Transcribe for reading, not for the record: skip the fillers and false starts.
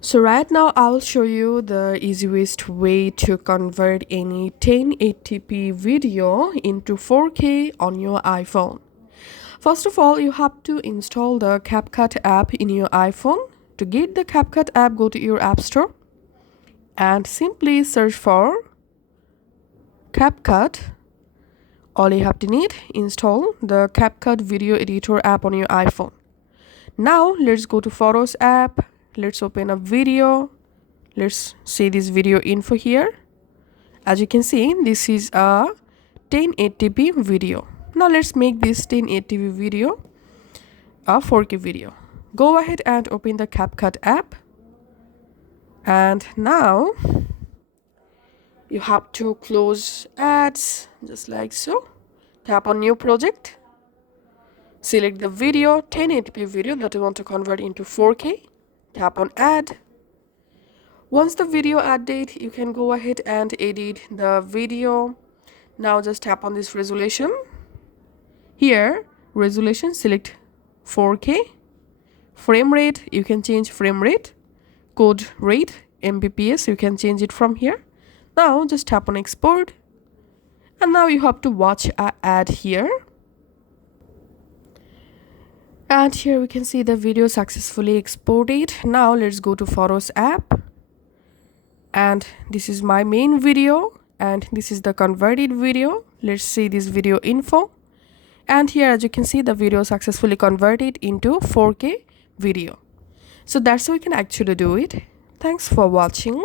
So right now I'll show you the easiest way to convert any 1080p video into 4K on your iPhone. First of all, you have to install the CapCut app in your iPhone. To get the CapCut app, go to your App Store and simply search for CapCut. All you have to need, install the CapCut video editor app on your iPhone. Now let's go to Photos app. Let's open a video. Let's see this video info here. As you can see, this is a 1080p video. Now let's make this 1080p video a 4K video. Go ahead and open the CapCut app. And now you have to close ads just like so. Tap on new project. Select the video, 1080p video that you want to convert into 4K. Tap on add. Once the video add date, you can go ahead and edit the video. Now just tap on this resolution. Here, resolution, select 4K. Frame rate, you can change frame rate. Code rate, Mbps, you can change it from here. Now just tap on export. And now you have to watch an ad here. And here we can see the video successfully exported. Now let's go to Photos app. And this is my main video. And this is the converted video. Let's see this video info. And here, as you can see, the video successfully converted into 4K video. So that's how we can actually do it. Thanks for watching.